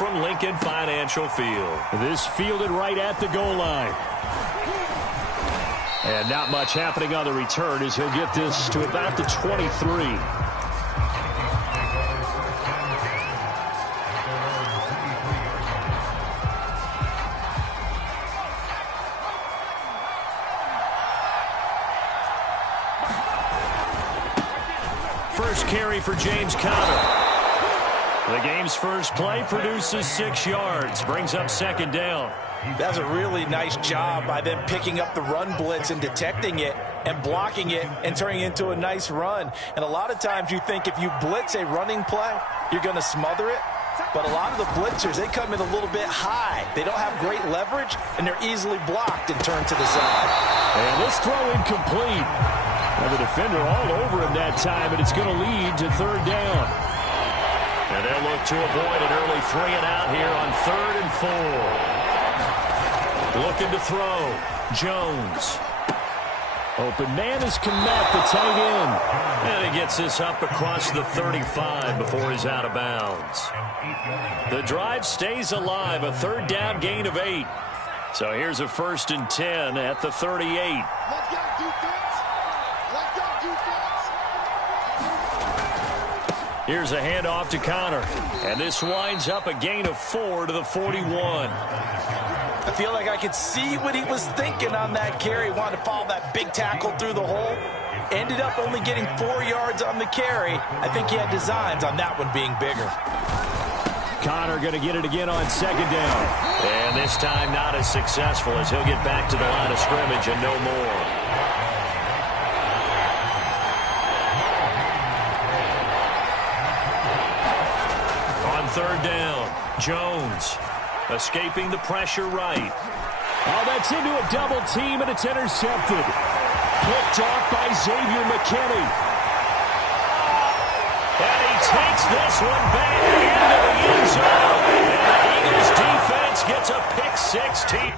from Lincoln Financial Field. This fielded right at the goal line. And not much happening on the return as he'll get this to about the 23. First carry for James Conner. The game's first play produces 6 yards, brings up second down. That's a really nice job by them picking up the run blitz and detecting it and blocking it and turning it into a nice run. And a lot of times you think if you blitz a running play, you're going to smother it. But a lot of the blitzers, they come in a little bit high. They don't have great leverage, and they're easily blocked and turned to the side. And this throw incomplete. And the defender all over him that time, and it's going to lead to third down. And they'll look to avoid an early 3 and out here on 3rd and 4. Looking to throw. Jones. Open man is Kmet, the tight end. And he gets this up across the 35 before he's out of bounds. The drive stays alive, a third down gain of 8. So here's a 1st and 10 at the 38. Let's go, defense. Let's go, defense. Here's a handoff to Conner. And this winds up a gain of 4 to the 41. I feel like I could see what he was thinking on that carry. He wanted to follow that big tackle through the hole. Ended up only getting 4 yards on the carry. I think he had designs on that one being bigger. Conner going to get it again on second down. And this time not as successful as he'll get back to the line of scrimmage and no more. On third down, Jones escaping the pressure right. Oh, that's into a double team, and it's intercepted. Picked off by Xavier McKinney. And he takes this one back into the end zone. And the Eagles defense gets a pick 16.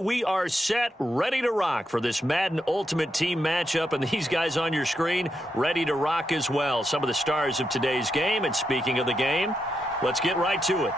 We are set, ready to rock for this Madden Ultimate Team matchup, and these guys on your screen ready to rock as well. Some of the stars of today's game, and speaking of the game, let's get right to it.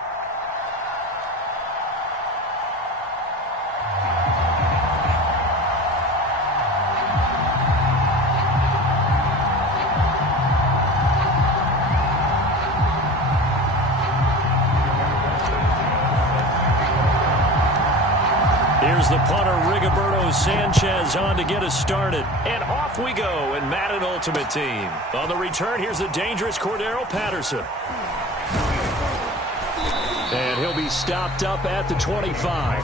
Here's the punter, Rigoberto Sanchez, on to get us started. And off we go in Madden Ultimate Team. On the return, here's the dangerous Cordero Patterson. And he'll be stopped up at the 25.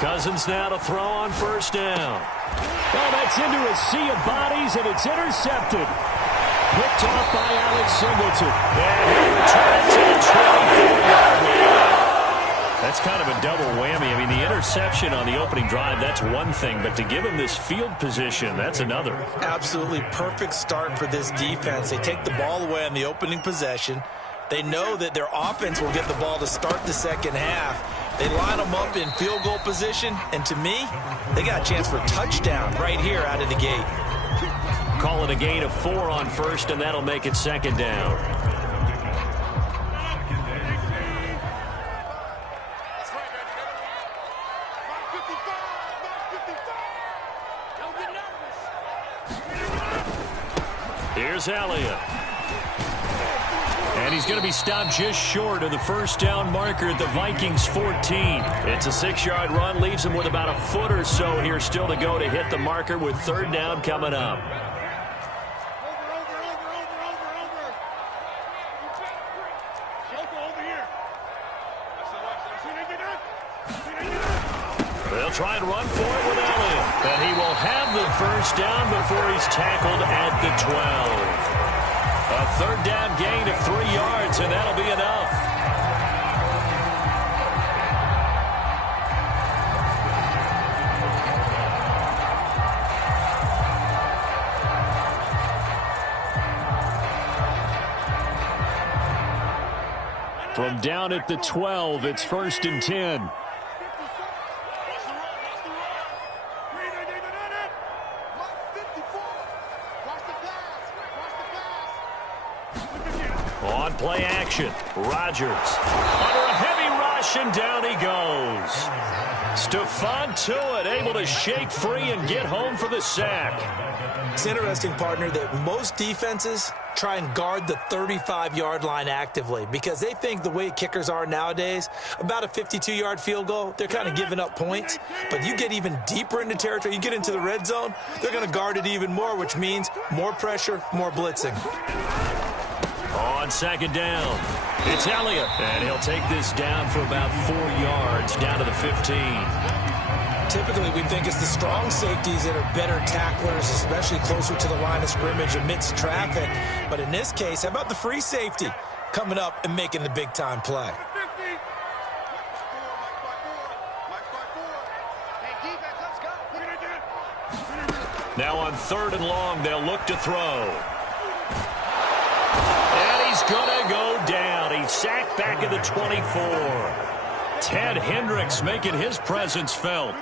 Cousins now to throw on first down. Oh, that's into a sea of bodies, and it's intercepted. Picked off by Alex Singleton. And he'll return it to the 24-yard line. That's kind of a double whammy. I mean, the interception on the opening drive, that's one thing, but to give him this field position, that's another. Absolutely perfect start for this defense. They take the ball away on the opening possession. They know that their offense will get the ball to start the second half. They line them up in field goal position, and to me, they got a chance for a touchdown right here out of the gate. Call it a gain of 4 on first, and that'll make it second down. Here's Elliott. And he's going to be stopped just short of the first down marker at the Vikings 14. It's a 6-yard run, leaves him with about a foot or so here still to go to hit the marker with third down coming up. They'll try and run for it with Elliott. And he will have the first down before he's tackled at the 12. A third down gain of 3 yards, and that'll be enough. From down at the 12, it's 1st and 10. On play action, Rodgers under a heavy rush, and down he goes. Stephon Tuitt able to shake free and get home for the sack. It's interesting, partner, that most defenses try and guard the 35-yard line actively because they think the way kickers are nowadays, about a 52-yard field goal, they're kind of giving up points. But you get even deeper into territory, you get into the red zone, they're going to guard it even more, which means more pressure, more blitzing. On second down, it's Elliott, and he'll take this down for about 4 yards, down to the 15. Typically, we think it's the strong safeties that are better tacklers, especially closer to the line of scrimmage amidst traffic. But in this case, how about the free safety coming up and making the big-time play? Now on 3rd and long, they'll look to throw. He's going to go down. He's sacked back at the 24. Ted Hendricks making his presence felt.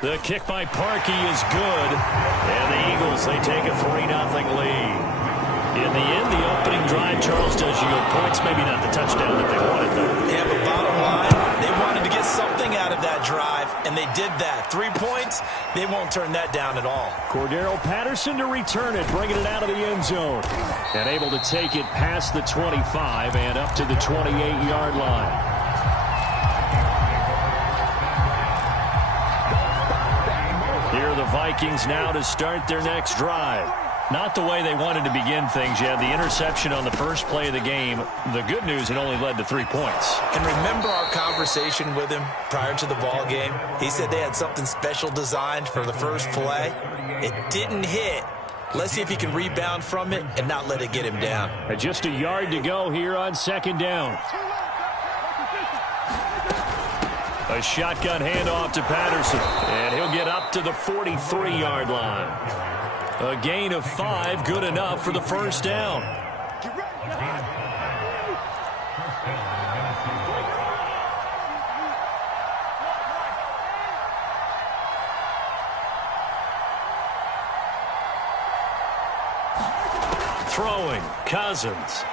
The kick by Parkey is good. And the Eagles, they take a 3-0 lead. In the end, the opening drive, Charles, does you good points. Maybe not the touchdown that they wanted, though. Yeah, but bottom line, they wanted to get something out of that drive, and they did that. 3 points, they won't turn that down at all. Cordero Patterson to return it, bringing it out of the end zone. And able to take it past the 25 and up to the 28-yard line. Here are the Vikings now to start their next drive. Not the way they wanted to begin things. You had the interception on the first play of the game. The good news, it only led to 3 points. And remember our conversation with him prior to the ball game? He said they had something special designed for the first play. It didn't hit. Let's see if he can rebound from it and not let it get him down. And just a yard to go here on second down. A shotgun handoff to Patterson. And he'll get up to the 43-yard line. A gain of 5, good enough for the first down. Throwing, Cousins.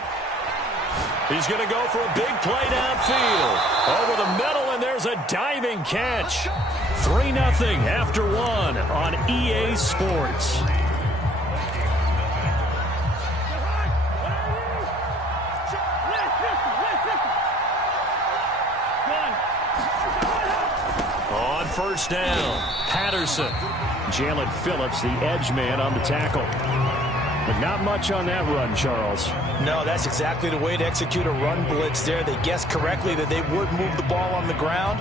He's going to go for a big play downfield. Over the middle, and there's a diving catch. 3-0 after 1 on EA Sports. On first down, Patterson. Jalen Phillips, the edge man on the tackle. But not much on that run, Charles. No, that's exactly the way to execute a run blitz there. They guessed correctly that they would move the ball on the ground,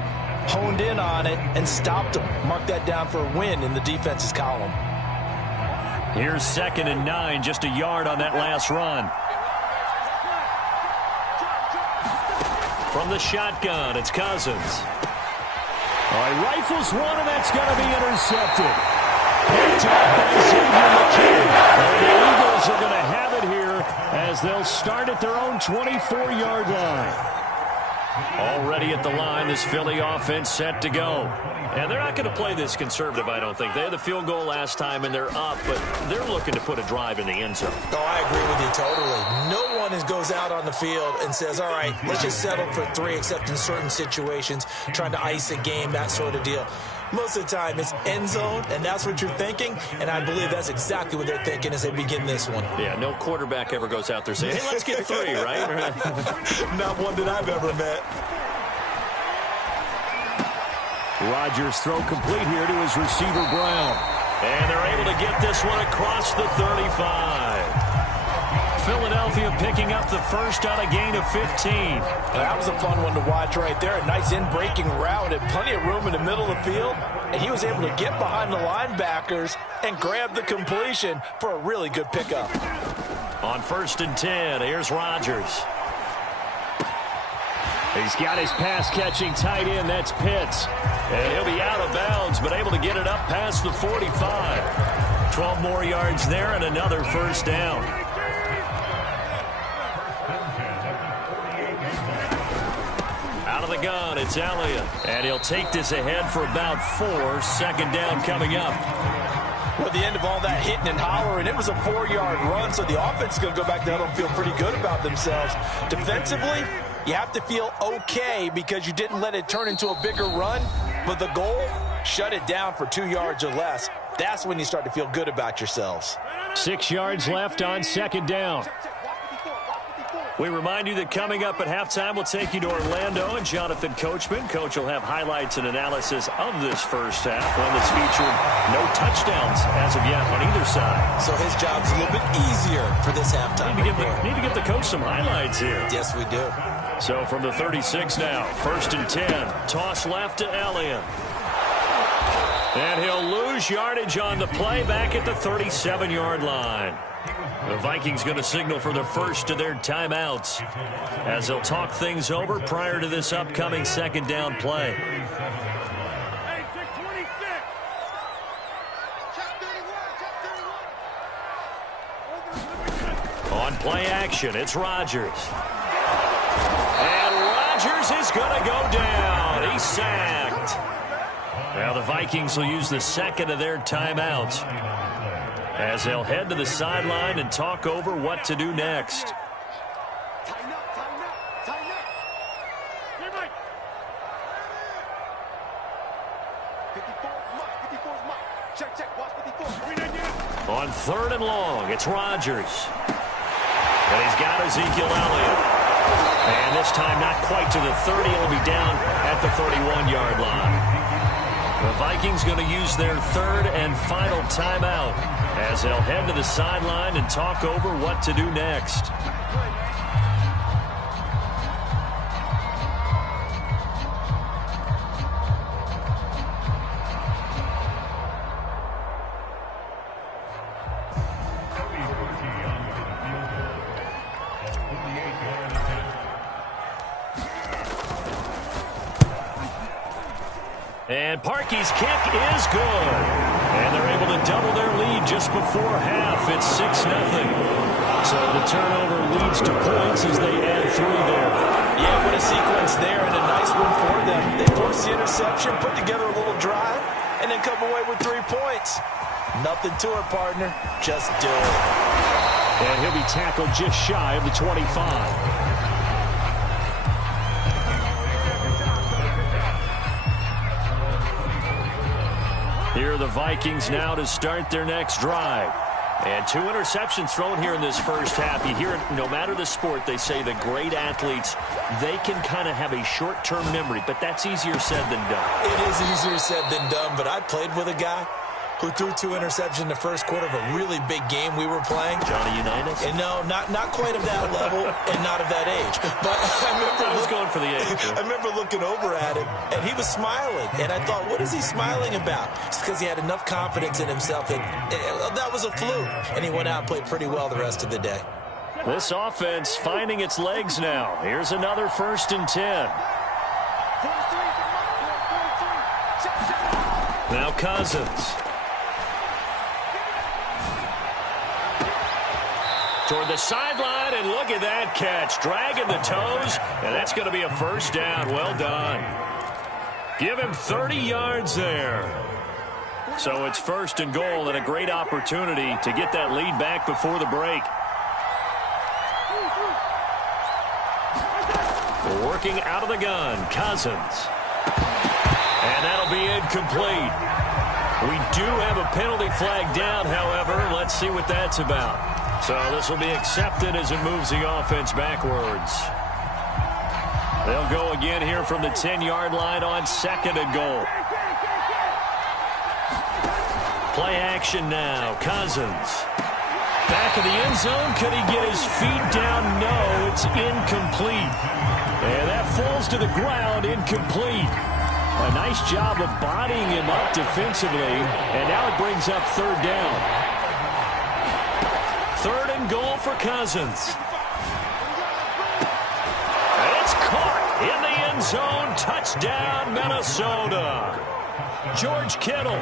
honed in on it, and stopped them. Mark that down for a win in the defense's column. Here's 2nd and 9, just a yard on that last run. From the shotgun, it's Cousins. All right, rifles one, and that's going to be intercepted. Picked up by Xavier McKinney. And the Eagles are going to have it here as they'll start at their own 24-yard line. Already at the line, this Philly offense set to go. And they're not going to play this conservative, I don't think. They had the field goal last time, and they're up, but they're looking to put a drive in the end zone. Oh, I agree with you totally. No one goes out on the field and says, all right, let's just settle for 3, except in certain situations, trying to ice a game, that sort of deal. Most of the time, it's end zone, and that's what you're thinking, and I believe that's exactly what they're thinking as they begin this one. Yeah, no quarterback ever goes out there saying, hey, let's get 3, right? Not one that I've ever met. Rodgers throw complete here to his receiver, Brown. And they're able to get this one across the 35. Philadelphia picking up the first on a gain of 15. That was a fun one to watch right there. A nice in-breaking route and plenty of room in the middle of the field. And he was able to get behind the linebackers and grab the completion for a really good pickup. On 1st and 10, here's Rodgers. He's got his pass-catching tight end. That's Pitts. And he'll be out of bounds, but able to get it up past the 45. 12 more yards there and another first down. Out of the gun, it's Elliott. And he'll take this ahead for about 4. 2nd down coming up. Well, at the end of all that hitting and hollering, it was a 4-yard run, so the offense is going to go back down and feel pretty good about themselves. Defensively, you have to feel okay because you didn't let it turn into a bigger run, but the goal, shut it down for 2 yards or less. That's when you start to feel good about yourselves. 6 yards left on 2nd down. We remind you that coming up at halftime, we'll take you to Orlando and Jonathan Coachman. Coach will have highlights and analysis of this first half, one that's featured no touchdowns as of yet on either side. So his job's a little bit easier for this halftime. Need to give the coach some highlights here. Yes, we do. So from the 36 now, 1st and 10, toss left to Elliott. And he'll lose yardage on the play back at the 37-yard line. The Vikings going to signal for the first of their timeouts as they'll talk things over prior to this upcoming 2nd down play. On play action, it's Rodgers. And Rodgers is going to go down. He's sacked. Now the Vikings will use the 2nd of their timeouts as they'll head to the sideline and talk over what to do next. Tighten up, tighten up, tighten up. Here, Mike. 54 is Mike, 54 is Mike. Check, check, watch 54. On 3rd and long, it's Rodgers. And he's got Ezekiel Elliott. And this time not quite to the 30. It'll be down at the 31-yard line. The Vikings going to use their 3rd and final timeout as they'll head to the sideline and talk over what to do next. And Parkey's kick is good. And they're able to double their lead just before half. It's 6-0. So the turnover leads to points as they add 3 there. Yeah, what a sequence there and a nice one for them. They force the interception, put together a little drive, and then come away with 3 points. Nothing to it, partner. Just do it. And he'll be tackled just shy of the 25. Here are the Vikings now to start their next drive. And 2 interceptions thrown here in this first half. You hear it, no matter the sport, they say the great athletes, they can kind of have a short-term memory, but that's easier said than done. It is easier said than done, but I played with a guy who threw 2 interceptions in the first quarter of a really big game we were playing. Johnny Unitas? And no, not quite of that level and not of that age. But I was going for the age. I remember looking over at him, and he was smiling. And I thought, what is he smiling about? It's because he had enough confidence in himself that was a fluke. And he went out and played pretty well the rest of the day. This offense finding its legs now. Here's another 1st and 10. Now Cousins. Toward the sideline, and look at that catch. Dragging the toes, and that's going to be a 1st down. Well done. Give him 30 yards there. So it's 1st and goal, and a great opportunity to get that lead back before the break. Working out of the gun, Cousins. And that'll be incomplete. We do have a penalty flag down, however. Let's see what that's about. So this will be accepted as it moves the offense backwards. They'll go again here from the 10-yard line on 2nd and goal. Play action now. Cousins. Back of the end zone. Could he get his feet down? No, it's incomplete. And that falls to the ground, incomplete. A nice job of bodying him up defensively, and now it brings up 3rd down. 3rd and goal for Cousins. And it's caught in the end zone. Touchdown, Minnesota. George Kittle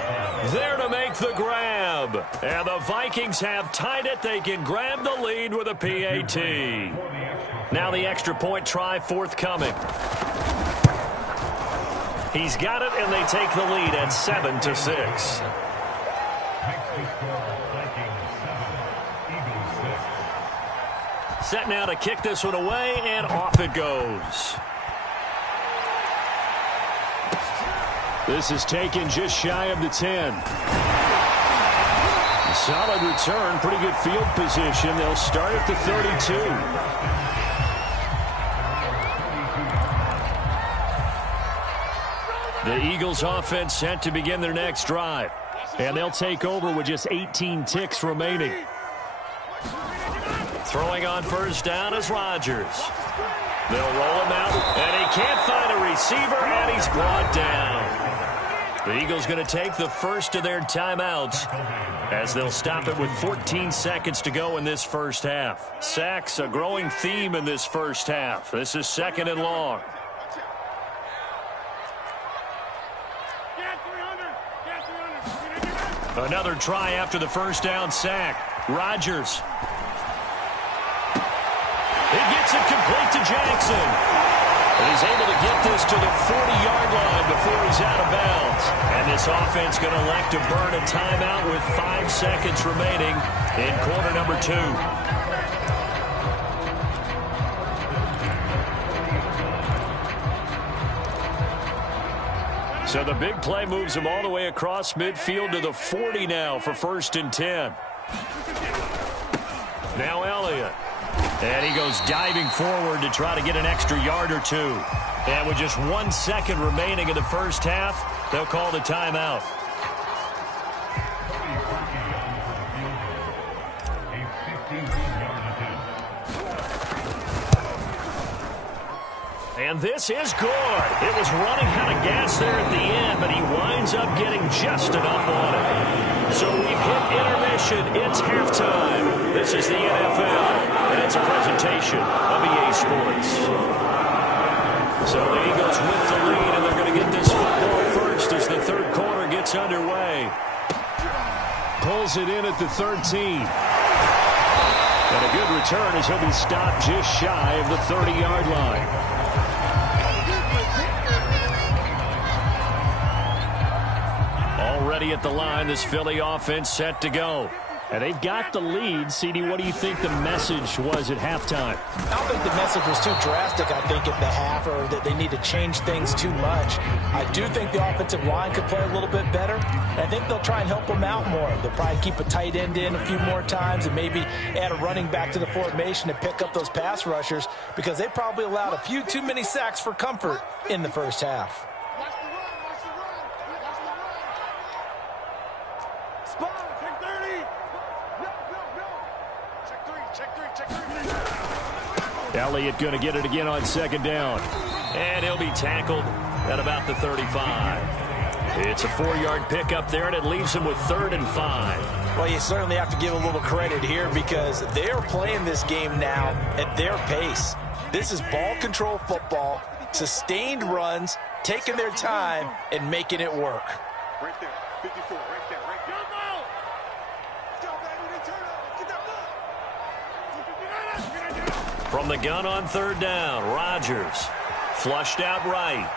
there to make the grab. And the Vikings have tied it. They can grab the lead with a PAT. Now the extra point try forthcoming. He's got it, and they take the lead at 7-6. Set now to kick this one away, and off it goes. This is taken just shy of the 10. Solid return, pretty good field position. They'll start at the 32. The Eagles offense set to begin their next drive. And they'll take over with just 18 ticks remaining. Throwing on 1st down is Rodgers. They'll roll him out, and he can't find a receiver, and he's brought down. The Eagles going to take the 1st of their timeouts as they'll stop it with 14 seconds to go in this 1st half. Sacks, a growing theme in this 1st half. This is 2nd and long. Another try after the 1st down sack. Rodgers. He gets it complete to Jackson. And he's able to get this to the 40-yard line before he's out of bounds. And this offense going to elect to burn a timeout with 5 seconds remaining in quarter number 2. So the big play moves him all the way across midfield to the 40 now for 1st and 10. Now Elliott. And he goes diving forward to try to get an extra yard or 2. And with just 1 second remaining in the 1st half, they'll call the timeout. And this is good. It was running out of gas there at the end, but he winds up getting just enough on it. So we've hit intermission. It's halftime. This is the NFL, and it's a presentation of EA Sports. So the Eagles with the lead, and they're going to get this football first as the 3rd quarter gets underway. Pulls it in at the 13. And a good return as he'll be stopped just shy of the 30-yard line. Already at the line, this Philly offense set to go. And they've got the lead. CD, what do you think the message was at halftime? I don't think the message was too drastic, I think, at the half, or that they need to change things too much. I do think the offensive line could play a little bit better. And I think they'll try and help them out more. They'll probably keep a tight end in a few more times and maybe add a running back to the formation to pick up those pass rushers, because they probably allowed a few too many sacks for comfort in the 1st half. Elliott going to get it again on second down. And he'll be tackled at about the 35. It's a 4-yard pickup there, and it leaves him with 3rd and 5. Well, you certainly have to give a little credit here because they're playing this game now at their pace. This is ball control football, sustained runs, taking their time, and making it work. Right there, 54, right there, right there. From the gun on 3rd down, Rodgers flushed out right.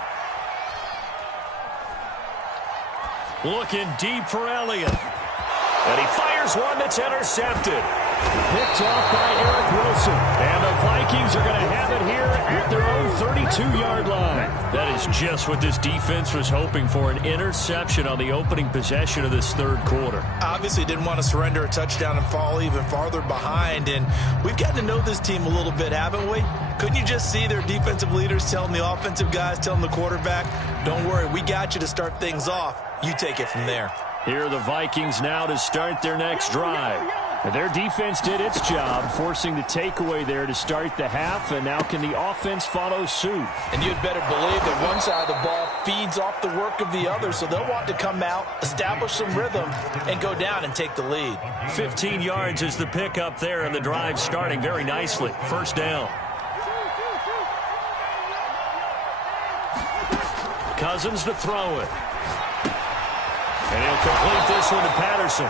Looking deep for Elliott. And he fires one that's intercepted. Picked off by Eric Wilson. And the Vikings are going to have it here at their own 32-yard line. That is just what this defense was hoping for, an interception on the opening possession of this 3rd quarter. Obviously didn't want to surrender a touchdown and fall even farther behind. And we've gotten to know this team a little bit, haven't we? Couldn't you just see their defensive leaders telling the offensive guys, telling the quarterback, don't worry, we got you to start things off. You take it from there. Here are the Vikings now to start their next drive. And their defense did its job, forcing the takeaway there to start the half, and now can the offense follow suit? And you'd better believe that one side of the ball feeds off the work of the other, so they'll want to come out, establish some rhythm, and go down and take the lead. 15 yards is the pickup there, and the drive starting very nicely. 1st down. Cousins to throw it. And he'll complete this one to Patterson.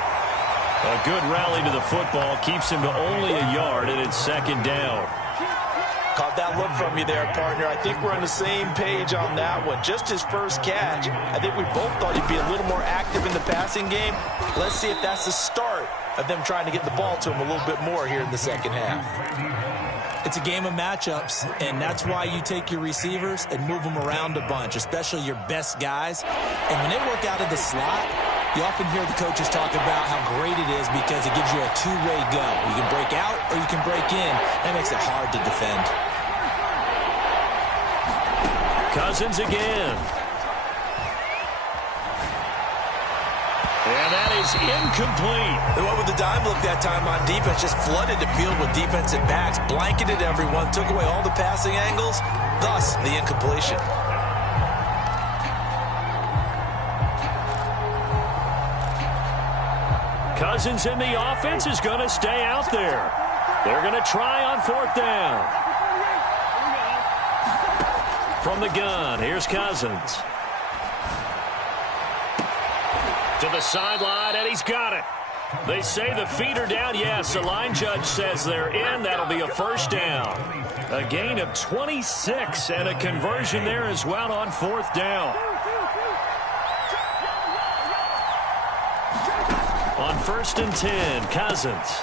A good rally to the football keeps him to only a yard, and it's 2nd down. Caught that look from you there, partner. I think we're on the same page on that one. Just his first catch. I think we both thought he'd be a little more active in the passing game. Let's see if that's the start of them trying to get the ball to him a little bit more here in the 2nd half. It's a game of matchups, and that's why you take your receivers and move them around a bunch, especially your best guys. And when they work out of the slot, you often hear the coaches talk about how great it is because it gives you a two-way go. You can break out or you can break in. That makes it hard to defend. Cousins again. And that is incomplete. They went with the dime look that time on defense, just flooded the field with defensive backs, blanketed everyone, took away all the passing angles, thus the incompletion. Cousins in the offense is going to stay out there. They're going to try on 4th down. From the gun, here's Cousins. To the sideline, and he's got it. They say the feet are down. Yes, the line judge says they're in. That'll be a 1st down. A gain of 26 and a conversion there as well on 4th down. On 1st and 10, Cousins.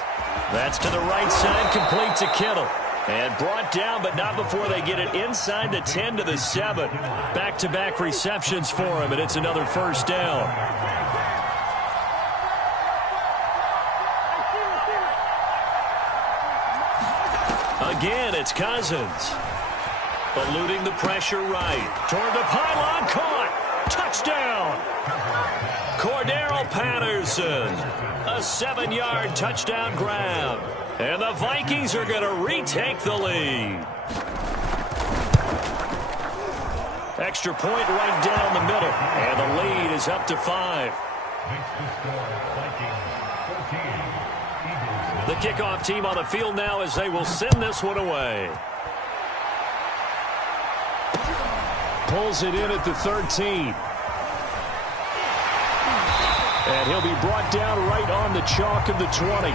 That's to the right side, complete to Kittle. And brought down, but not before they get it inside the 10 to the 7. Back-to-back receptions for him, and it's another 1st down. Again, it's Cousins. Eluding the pressure right. Toward the pylon, caught. Touchdown. Cordero Patterson. A 7-yard touchdown grab. And the Vikings are going to retake the lead. Extra point right down the middle. And the lead is up to 5. The kickoff team on the field now as they will send this one away. Pulls it in at the 13. And he'll be brought down right on the chalk of the 20.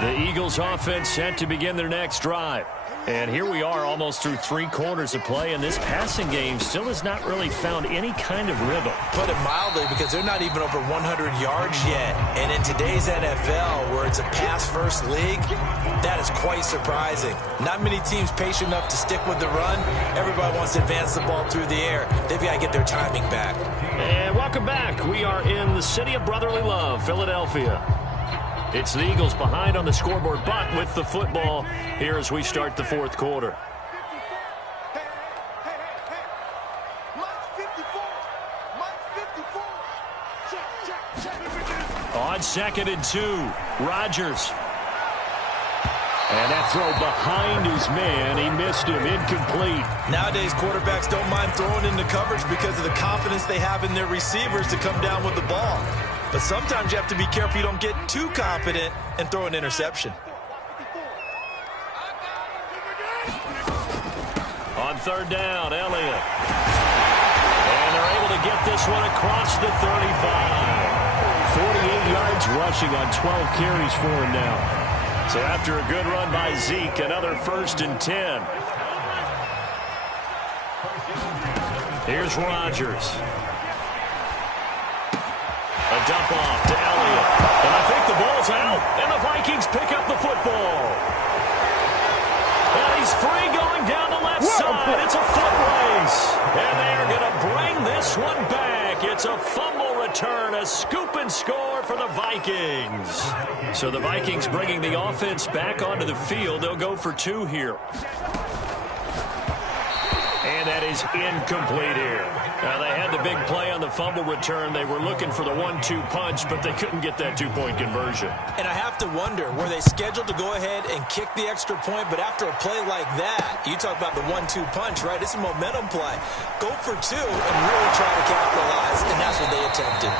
The Eagles offense set to begin their next drive. And here we are almost through 3 quarters of play, and this passing game still has not really found any kind of rhythm. Put it mildly, because they're not even over 100 yards yet. And in today's NFL, where it's a pass-first league, that is quite surprising. Not many teams patient enough to stick with the run. Everybody wants to advance the ball through the air. They've got to get their timing back. And welcome back. We are in the city of brotherly love, Philadelphia. It's the Eagles behind on the scoreboard, but with the football here as we start the 4th quarter. On 2nd and 2, Rodgers. And that throw behind his man. He missed him, incomplete. Nowadays, quarterbacks don't mind throwing into coverage because of the confidence they have in their receivers to come down with the ball. But sometimes you have to be careful you don't get too confident and throw an interception. On 3rd down, Elliott. And they're able to get this one across the 35. 48 yards rushing on 12 carries for him now. So after a good run by Zeke, another 1st and 10. Here's Rodgers. A dump off to Elliott. And I think the ball's out. And the Vikings pick up the football. And he's free going down the left side. It's a foot race. And they are going to bring this one back. It's a fumble return, a scoop and score for the Vikings. So the Vikings bringing the offense back onto the field. They'll go for 2 here. And that is incomplete here. Now, they had the big play on the fumble return. They were looking for the 1-2 punch, but they couldn't get that 2-point conversion. And I have to wonder, were they scheduled to go ahead and kick the extra point? But after a play like that, you talk about the 1-2 punch, right? It's a momentum play. Go for 2 and really try to capitalize, and that's what they attempted.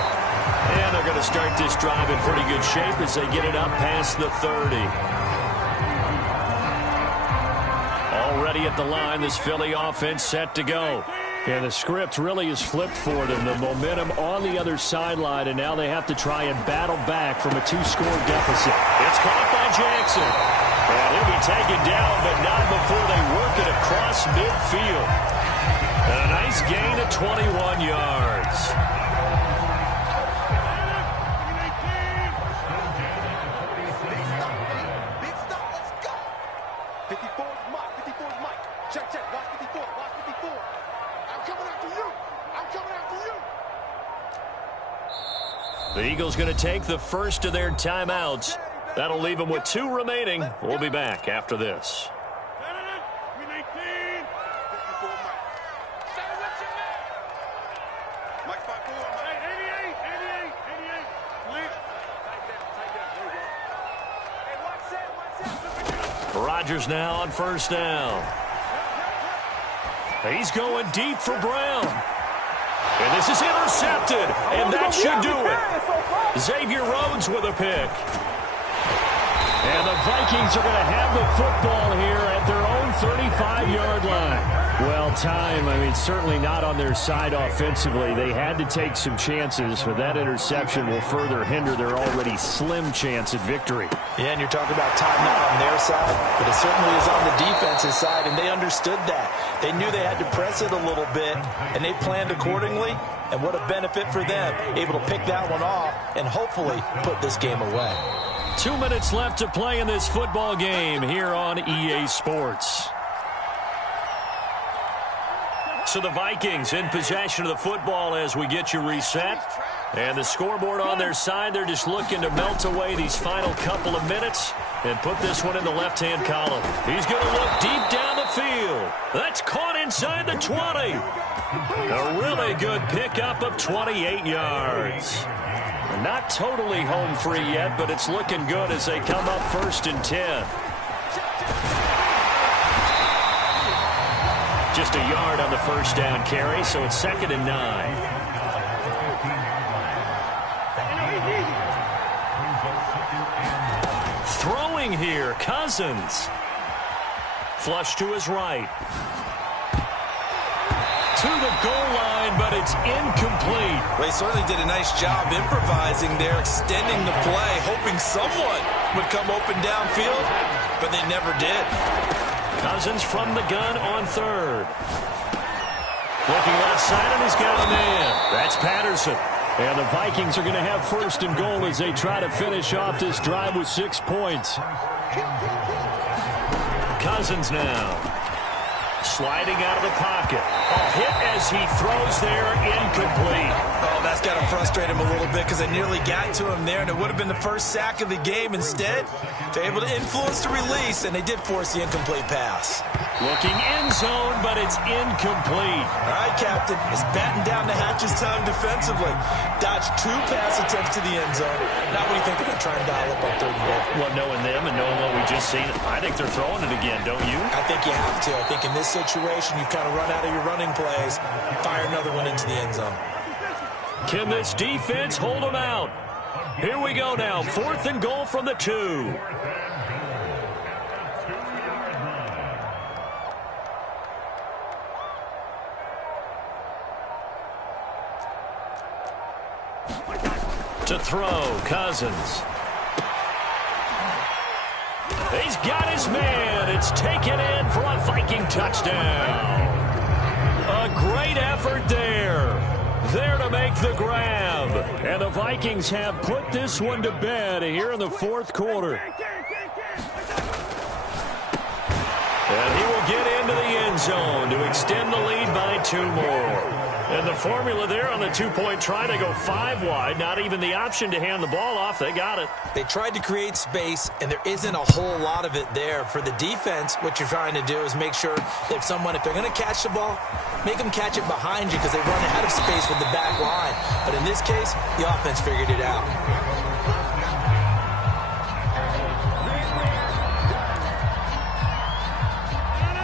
And they're going to start this drive in pretty good shape as they get it up past the 30. Already at the line, this Philly offense set to go. And the script really is flipped for them. The momentum on the other sideline, and now they have to try and battle back from a 2-score deficit. It's caught by Jackson. And he'll be taken down, but not before they work it across midfield. And a nice gain of 21 yards. The Eagles going to take the first of their timeouts. That'll leave them with 2 remaining. We'll be back after this. Rodgers now on 1st down. He's going deep for Brown. And this is intercepted, and that should do it. Xavier Rhodes with a pick. And the Vikings are going to have the football here at their own 35-yard line. Well, time, certainly not on their side offensively. They had to take some chances, but that interception will further hinder their already slim chance at victory. Yeah, and you're talking about time not on their side, but it certainly is on the defensive side, and they understood that. They knew they had to press it a little bit, and they planned accordingly, and what a benefit for them, able to pick that one off and hopefully put this game away. 2 minutes left to play in this football game here on EA Sports. So the Vikings in possession of the football as we get you reset. And the scoreboard on their side, they're just looking to melt away these final couple of minutes and put this one in the left-hand column. He's going to look deep down the field. That's caught inside the 20. A really good pickup of 28 yards. Not totally home free yet, but it's looking good as they come up 1st and 10. Just a yard on the 1st down carry, so it's 2nd and 9. Throwing here, Cousins. Flush to his right. To the goal line, but it's incomplete. Well, he certainly did a nice job improvising there, extending the play, hoping someone would come open downfield, but they never did. Cousins from the gun on third. Looking left side, and he's got a man. That's Patterson. And the Vikings are going to have first and goal as they try to finish off this drive with 6 points. Cousins now. Sliding out of the pocket. A hit as he throws there, incomplete. Oh, that's got to frustrate him a little bit because they nearly got to him there, and it would have been the first sack of the game. Instead, they're able to influence the release, and they did force the incomplete pass. Looking end zone, but it's incomplete. All right, Captain. It's batten down the hatches time defensively. Dodged 2 pass attempts to the end zone. Now what do you think they're going to try and dial up on third and goal? Well, knowing them and knowing what we just seen, I think they're throwing it again, don't you? I think you have to. I think in this situation, you kind of run out of your running plays, fire another one into the end zone. Can this defense hold them out? Here we go now. 4th and goal from the 2. To throw, Cousins. He's got his man. It's taken in for a Viking touchdown. A great effort there. There to make the grab. And the Vikings have put this one to bed here in the 4th quarter. And he will get into the end zone to extend the lead by 2 more. And the formula there on the 2-point try to go 5 wide. Not even the option to hand the ball off. They got it. They tried to create space, and there isn't a whole lot of it there. For the defense, what you're trying to do is make sure that if they're going to catch the ball, make them catch it behind you because they run out of space with the back line. But in this case, the offense figured it out.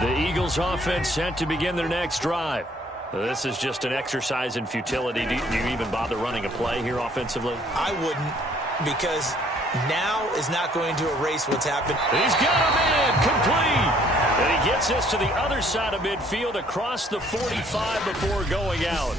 The Eagles offense set to begin their next drive. This is just an exercise in futility. Do you even bother running a play here offensively? I wouldn't, because now is not going to erase what's happened. He's got a man complete. And he gets us to the other side of midfield across the 45 before going out.